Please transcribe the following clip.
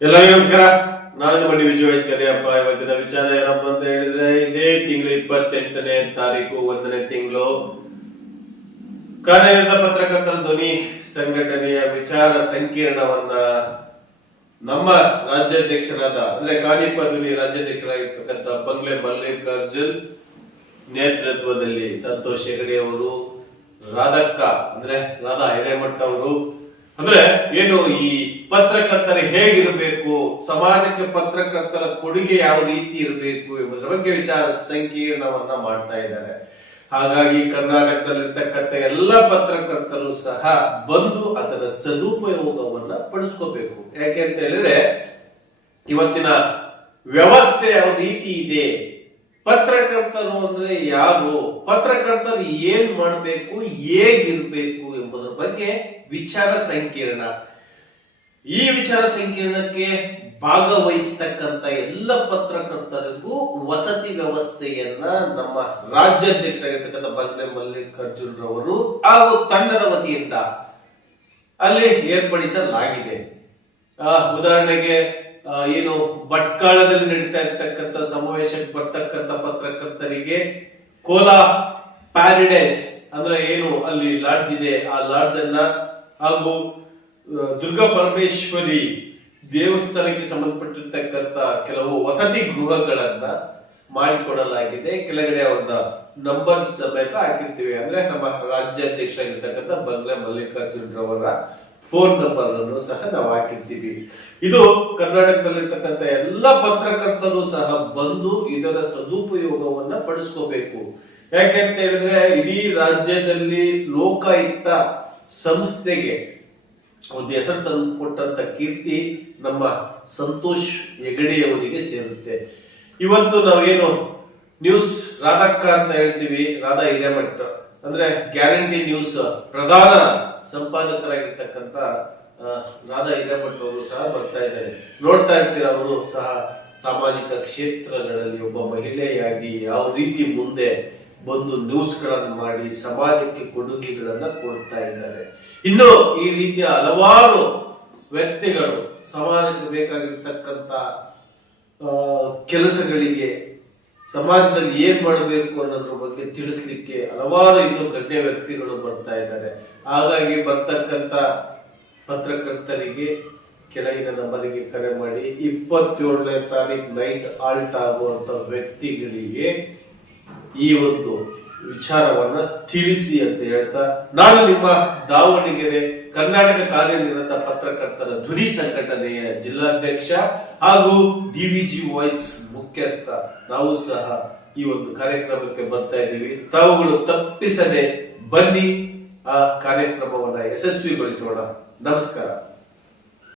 ಎಲ್ಲರಿಗೂ ನಮಸ್ಕಾರ. ನಾನು ನಿಮ್ಮ ವಿಜಯ್ ಕರಿಯಪ್ಪ. ಇವತ್ತಿನ ವಿಚಾರ ಏನಪ್ಪ ಅಂತ ಹೇಳಿದ್ರೆ, ಇದೇ ತಿಂಗಳು 28ನೇ ತಾರೀಕು 1ನೇ ತಿಂಗಳು ಕಾರ್ಯನಿರತ ಪತ್ರಕರ್ತರ ಧ್ವನಿ ಸಂಘಟನೆಯ ವಿಚಾರ ಸಂಕಿರಣವನ್ನ ನಮ್ಮ ರಾಜ್ಯಾಧ್ಯಕ್ಷರಾದ ಅಂದ್ರೆ ಕಾಣಿಪ ಧ್ವನಿ ರಾಜ್ಯಾಧ್ಯಕ್ಷರಾಗಿರ್ತಕ್ಕಂಥ ಬಂಗ್ಲೆ ಮಲ್ಲಿಕಾರ್ಜುನ್ ನೇತೃತ್ವದಲ್ಲಿ ಸಂತೋಷ್ ಹೆಗಡೆ ಅವರು, ರಾಧಕ್ಕ ಅಂದ್ರೆ ರಾಧಾ ಹಿರೇಮಠ ಅವರು, ಅಂದ್ರೆ ಏನು ಈ ಪತ್ರಕರ್ತರು ಹೇಗಿರಬೇಕು, ಸಮಾಜಕ್ಕೆ ಪತ್ರಕರ್ತರ ಕೊಡುಗೆ ಯಾವ ರೀತಿ ಇರಬೇಕು ಎಂಬುದರ ಬಗ್ಗೆ ವಿಚಾರ ಸಂಕಿರಣವನ್ನ ಮಾಡ್ತಾ ಇದ್ದಾರೆ. ಹಾಗಾಗಿ ಕರ್ನಾಟಕದಲ್ಲಿರ್ತಕ್ಕಂಥ ಎಲ್ಲ ಪತ್ರಕರ್ತರು ಸಹ ಬಂದು ಅದರ ಸದುಪಯೋಗವನ್ನ ಪಡಿಸ್ಕೋಬೇಕು. ಯಾಕೆ ಅಂತ ಹೇಳಿದ್ರೆ, ಇವತ್ತಿನ ವ್ಯವಸ್ಥೆ ಯಾವ ರೀತಿ ಇದೆ, ಪತ್ರಕರ್ತರು ಅಂದ್ರೆ ಯಾರು, ಪತ್ರಕರ್ತರು ಏನ್ ಮಾಡಬೇಕು, ಹೇಗಿರ್ಬೇಕು ಎಂಬುದರ ಬಗ್ಗೆ ವಿಚಾರ ಸಂಕಿರಣ. ಈ ವಿಚಾರ ಸಂಕಿರಣಕ್ಕೆ ಭಾಗವಹಿಸ್ತಕ್ಕಂಥ ಎಲ್ಲ ಪತ್ರಕರ್ತರಿಗೂ ವಸತಿ ವ್ಯವಸ್ಥೆಯನ್ನ ನಮ್ಮ ರಾಜ್ಯಾಧ್ಯಕ್ಷರಾಗಿರ್ತಕ್ಕಂಥ ಬಂಗ್ಲೆ ಮಲ್ಲಿಕಾರ್ಜುನ್ ರವರು ಹಾಗೂ ತಂಡದ ವತಿಯಿಂದ ಅಲ್ಲಿ ಏರ್ಪಡಿಸಲಾಗಿದೆ. ಉದಾಹರಣೆಗೆ ಏನು ಭಟ್ಕಳದಲ್ಲಿ ನಡೀತಾ ಇರ್ತಕ್ಕಂಥ ಸಮಾವೇಶಕ್ಕೆ ಬರ್ತಕ್ಕಂಥ ಪತ್ರಕರ್ತರಿಗೆ ಕೋಲಾ ಪ್ಯಾರಡೈಸ್ ಅಂದ್ರೆ ಏನು ಅಲ್ಲಿ ಲಾಡ್ಜ್ ಇದೆ, ಆ ಲಾಡ್ಜ್ ಅನ್ನ ಹಾಗೂ ದುರ್ಗಾ ಪರಮೇಶ್ವರಿ ದೇವಸ್ಥಾನಕ್ಕೆ ಸಂಬಂಧಪಟ್ಟಿರ್ತಕ್ಕಂಥ ಕೆಲವು ವಸತಿ ಗೃಹಗಳನ್ನ ಮಾಡಿಕೊಡಲಾಗಿದೆ. ಕೆಳಗಡೆ ಅವರ ನಂಬರ್ ಸಮೇತ ಹಾಕಿರ್ತೀವಿ. ಅಂದ್ರೆ ನಮ್ಮ ರಾಜ್ಯಾಧ್ಯಕ್ಷ ಆಗಿರ್ತಕ್ಕಂಥ ಬಂಗ್ಲೆ ಮಲ್ಲಿಕಾರ್ಜುನ್ ರವರ ಫೋನ್ ನಂಬರ್ ಅನ್ನು ಸಹ ನಾವು ಹಾಕಿರ್ತೀವಿ. ಇದು ಕರ್ನಾಟಕದಲ್ಲಿರ್ತಕ್ಕಂಥ ಎಲ್ಲ ಪತ್ರಕರ್ತರು ಸಹ ಬಂದು ಇದರ ಸದುಪಯೋಗವನ್ನ ಪಡಿಸ್ಕೋಬೇಕು. ಯಾಕೆಂತ ಹೇಳಿದ್ರೆ, ಇಡೀ ರಾಜ್ಯದಲ್ಲಿ ಲೋಕಾಯುಕ್ತ ಸಂಸ್ಥೆಗೆ ಒಂದು ಹೆಸರು ತಂದು ಕೊಟ್ಟಂತ ಕೀರ್ತಿ ನಮ್ಮ ಸಂತೋಷ್ ಹೆಗಡೆಯವರಿಗೆ ಸೇರುತ್ತೆ. ಇವತ್ತು ನಾವೇನು ನ್ಯೂಸ್ ರಾಧಕ್ಕ ಅಂತ ಹೇಳ್ತೀವಿ, ರಾಧಾ ಹಿರೇಮಠ ಅಂದ್ರೆ ಗ್ಯಾರಂಟಿ ನ್ಯೂಸ್ ಪ್ರಧಾನ ಸಂಪಾದಕರಾಗಿರ್ತಕ್ಕಂಥ ರಾಧಾ ಹಿರೇಮಠ ಅವರು ಸಹ ಬರ್ತಾ ಇದ್ದಾರೆ. ನೋಡ್ತಾ ಇರ್ತೀರ, ಅವರು ಸಹ ಸಾಮಾಜಿಕ ಕ್ಷೇತ್ರಗಳಲ್ಲಿ ಒಬ್ಬ ಮಹಿಳೆಯಾಗಿ ಯಾವ ರೀತಿ ಮುಂದೆ ಬಂದು ನ್ಯೂಸ್ ಗಳನ್ನು ಮಾಡಿ ಸಮಾಜಕ್ಕೆ ಕೊಡುಗೆಗಳನ್ನ ಕೊಡ್ತಾ ಇದ್ದಾರೆ. ಇನ್ನು ಈ ರೀತಿಯ ಹಲವಾರು ವ್ಯಕ್ತಿಗಳು ಸಮಾಜಕ್ಕೆ ಬೇಕಾಗಿರ್ತಕ್ಕಂಥ ಕೆಲಸಗಳಿಗೆ ಸಮಾಜದಲ್ಲಿ ಏನ್ ಮಾಡಬೇಕು ಅನ್ನೋದ್ರ ಬಗ್ಗೆ ತಿಳಿಸ್ಲಿಕ್ಕೆ ಹಲವಾರು ಇನ್ನು ಗಣ್ಯ ವ್ಯಕ್ತಿಗಳು ಬರ್ತಾ ಇದ್ದಾರೆ. ಹಾಗಾಗಿ ಬರ್ತಕ್ಕಂಥ ಪತ್ರಕರ್ತರಿಗೆ ಕೆಳಗಿನ ನಂಬರಿಗೆ ಕರೆ ಮಾಡಿ 27ನೇ ತಾರೀಕು ನೈಟ್ ಆಲ್ಟ್ ಆಗುವಂತ ವ್ಯಕ್ತಿಗಳಿಗೆ ಈ ಒಂದು ವಿಚಾರವನ್ನ ತಿಳಿಸಿ ಅಂತ ಹೇಳ್ತಾ, ನಾನು ನಿಮ್ಮ ದಾವಣಗೆರೆ ಕರ್ನಾಟಕ ಕಾರ್ಯನಿರತ ಪತ್ರಕರ್ತರ ಧ್ವನಿ ಸಂಘಟನೆಯ ಜಿಲ್ಲಾಧ್ಯಕ್ಷ ಹಾಗೂ ಡಿವಿಜಿ ವಾಯ್ಸ್ ಮುಖ್ಯಸ್ಥ ನಾವು ಸಹ ಈ ಒಂದು ಕಾರ್ಯಕ್ರಮಕ್ಕೆ ಬರ್ತಾ ಇದ್ದೀವಿ. ತಾವುಗಳು ತಪ್ಪಿಸದೆ ಬನ್ನಿ, ಆ ಕಾರ್ಯಕ್ರಮವನ್ನ ಯಶಸ್ವಿಗೊಳಿಸೋಣ. ನಮಸ್ಕಾರ.